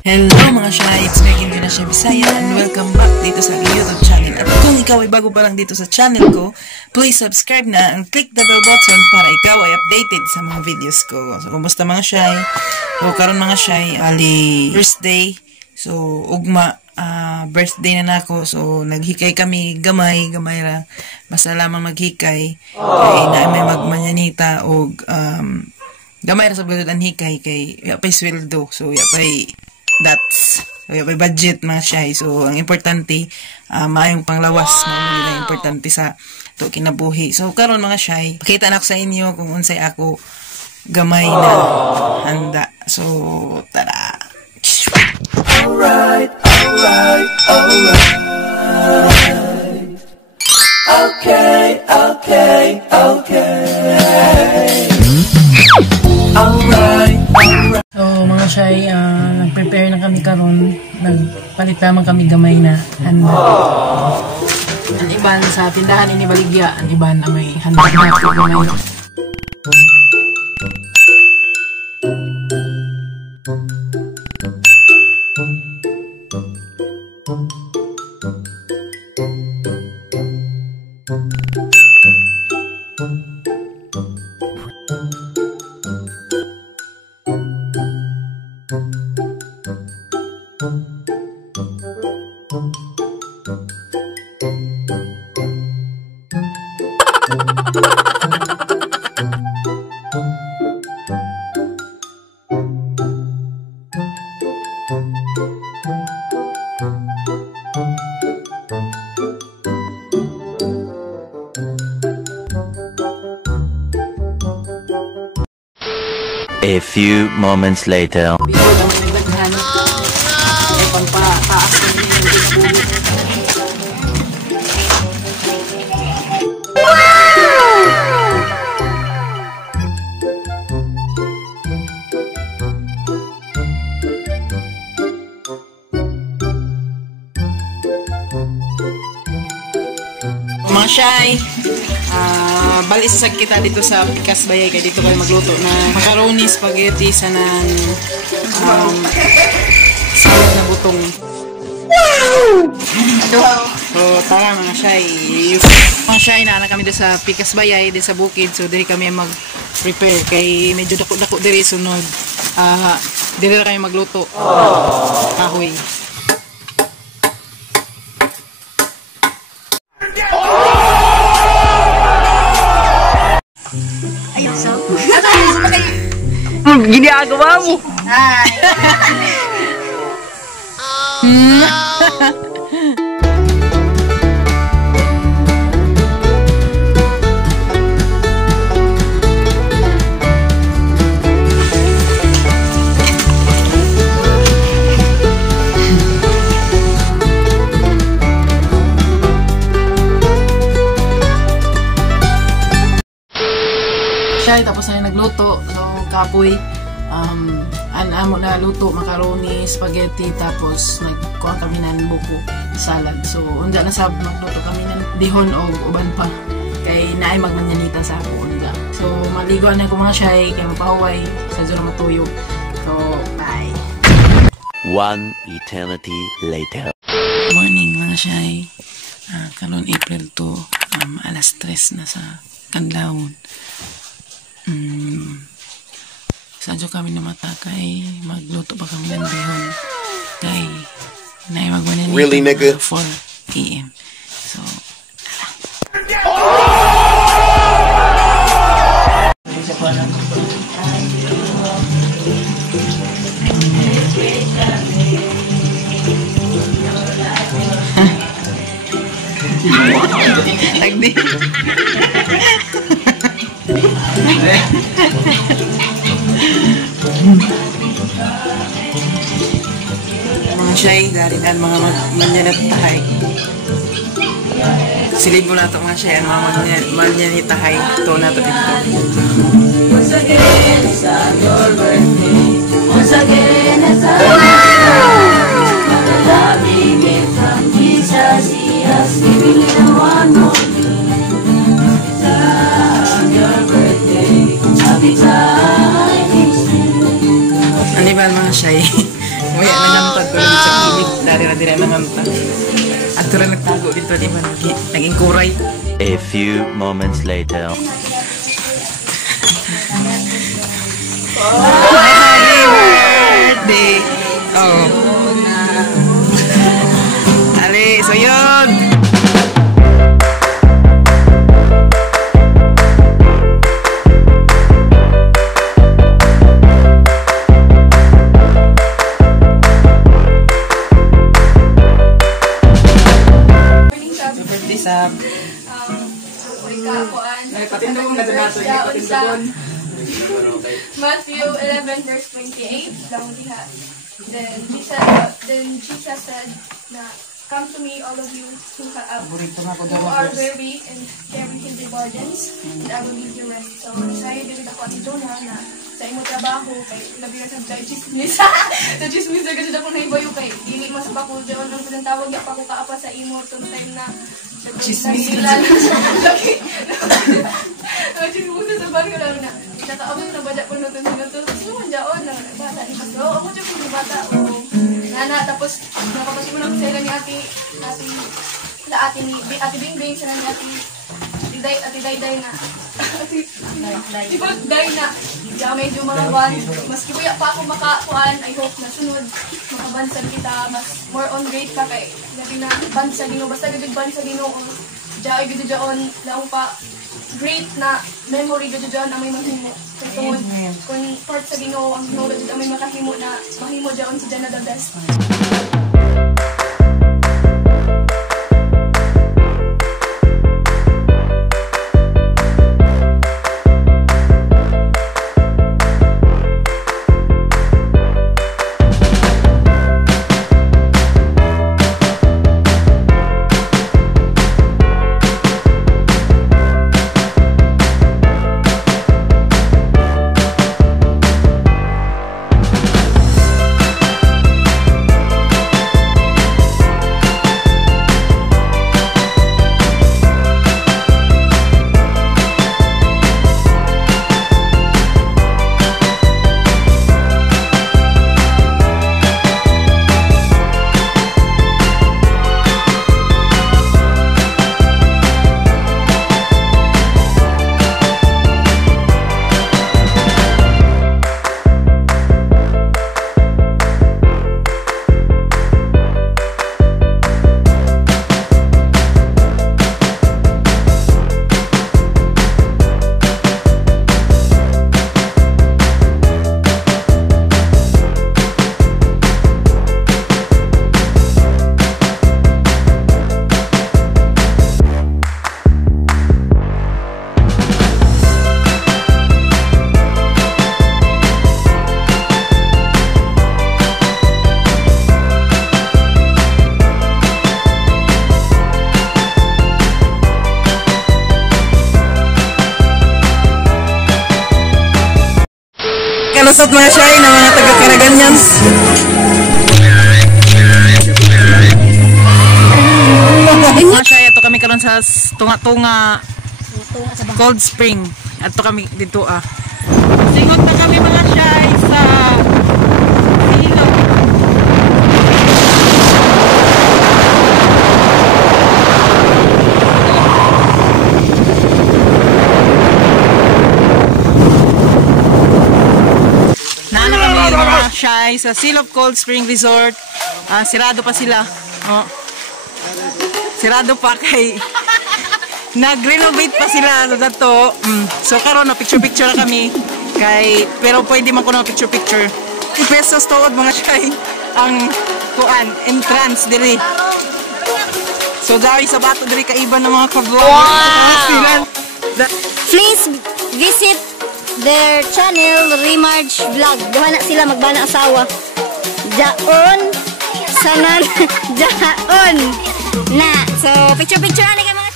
Hello mga Shy, it's Megan Vinasya Bisaya and welcome back dito sa YouTube channel. At kung ikaw ay bago pa lang dito sa channel ko, please subscribe na and click the bell button para ikaw ay updated sa mga videos ko. So, kumusta mga Shy? So, karon mga Shy, ali birthday. So, ugma, birthday na nako. So, naghikay kami gamay ra. Basta lamang maghikay. Kay na may magmanyanita o gamay ra sa budget ang hikay kay yapay sweldo. So, yapay that's so may budget mga Shy. So ang importante maayong panglawas na importante sa to kinabuhi. So karon mga Shy, pakita na ko sa inyo kung unsay ako gamay na handa. So tara. Alright. Okay. Alright. So mga Shy, nag-prepare na kami karon, nagpalit naman kami gamay na handa. Ang iban sa tindahan ini baligya, ang iban na may handa na gamay. A few moments later. Mga Shy, bali isasag kita dito sa Pikas Bayay kaya dito kayo magluto na macaroni, spaghetti, sanang salad na butong. So tara mga Shy, mga Shy na kami dito sa Pikas Bayay, dito sa bukid. So diri kami mag-prepare kay medyo dako-dako diri sunod. Diri na kami magluto. Kahoy. Ginagawa mo. Hi. Shy, tapos na nagluto. So, kapoy. Amo na luto, macaroni, spaghetti, tapos nagkuha kami ng buko, salad. So, unda na sa magluto kami ng dihon o uban pa. Kay naay magmanyanita sa ako unda. So, maligo na ko mga Shy, kay mapahuway, sa dyan matuyo. So, bye! One eternity later. Morning mga Shy. Karon April 2, alas 3 na sa Kanlawon. Sadyo kami na mata kay magluto pa kami ng bihon kay naay magwanan really, nigga? 4 AM. So Nagdi mga Shy, darinan mga manyanat tahay. Silid mo na ito mga Shy, mga manyanat tahay. Ito na ito dito. Once again, it's your birthday. Once again, it's loving it from Jesus. He has given you one more day. It's your birthday. Happy time. Ano ba mga Shy? Uwi na na din ang nanganta. At ito rin nagtago dito, di ba? Naging kuray. A few moments later. Happy birthday! Oh. Ali, so yun! Birthday sab. Ay, patindong na doon nato. Matthew 11 verse 28 lang diha. Then Jesus said na, "Come to me, all of you who are weary and carry heavy burdens, and I will give you rest." So, saya dili ako at ito na sa imo trabaho kay labi na sa chismis. Sa chismis na kasi ako naibayo kay dili mas pa ko diyon ang pinatawag ya pa ko kaapa sa imo tong time na chismis sila. Chismis sa baryo lang na. Nakaabot na ba po natin sa ganito? Sino man dyan? Bata ni Pastor. Ako dyan po yung bata. Nana, tapos nakapasok mo lang sila ni ate Bingbing, sila ni ate Dayday na. Day na. Diya medyo mga ban. Mas kibuya pa ako makakuan. I hope na sunod. Makabansag kita. Mas more on grade ka kay. Gabi na bansa dino. Basta gabi bansa dino. Diya ay gado dyan. Laong pa. Great na memory gado dyan ang may mahimo. Kung part sa Ginoo ang knowledge ang may makahimo na mahimo dyan sa dyan na the best. Kalusot mga siyay na mga taga-Karaganyan. Mga siyay, ito kami karon sa tunga-tunga Cold Spring. Ito kami dito Singot na kami mga siyay sa Hilo. Sa Seal of Cold Spring Resort. Sirado pa sila. Sirado pa kay nag-renovate pa sila dato. So karon picture na kami kay pero pwede man ko na picture. Pesos tuod mga shy ang kuan entrance diri. So dari sa bato diri kaiban ng mga ka-vlog. Wow! Please visit their channel, Remarge Vlog. Duha na sila magbana asawa. Jaon sanan jaon na. So picture na kay mga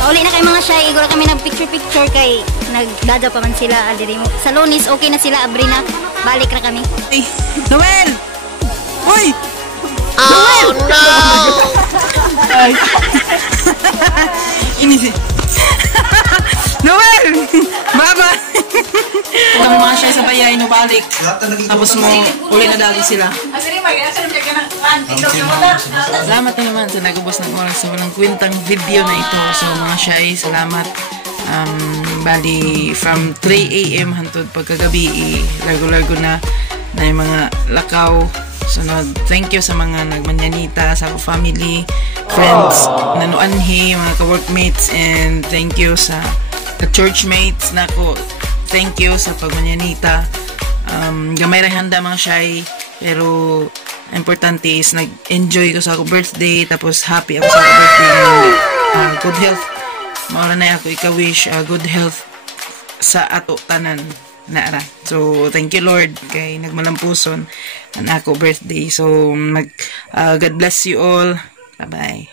Pauli na kay mga shy, igura kami nag-picture-picture kay nagdadaw pa man sila diri mo. Sa Lunes okay na sila, abri na. Balik na kami. Hey, Noel! Uy! Oh no! Ay. Ini si Noel! Baba! Kami mga siya sa bayay no balik. Tapos mo, uli na dali sila. Salamat na naman sa nagubos ng oras sa walang kwentang video na ito. So mga siya, salamat. Bali, from 3 AM hantod pagkagabi, largo-largo na yung mga lakaw. Sunod, thank you sa mga nagmanyanita, sa family, friends, nanuanhi, mga ka-workmates, and thank you sa ka-churchmates na ko. Thank you sa pagmanyanita. Gamay rin handa mga shy, pero importante is nag-enjoy ko sa ako birthday, tapos happy ako sa ako birthday. Good health. Maura na ako ika-wish good health sa ato tanan na ra. So thank you Lord kay nagmalampuson ang ako birthday. So God bless you all. Bye bye.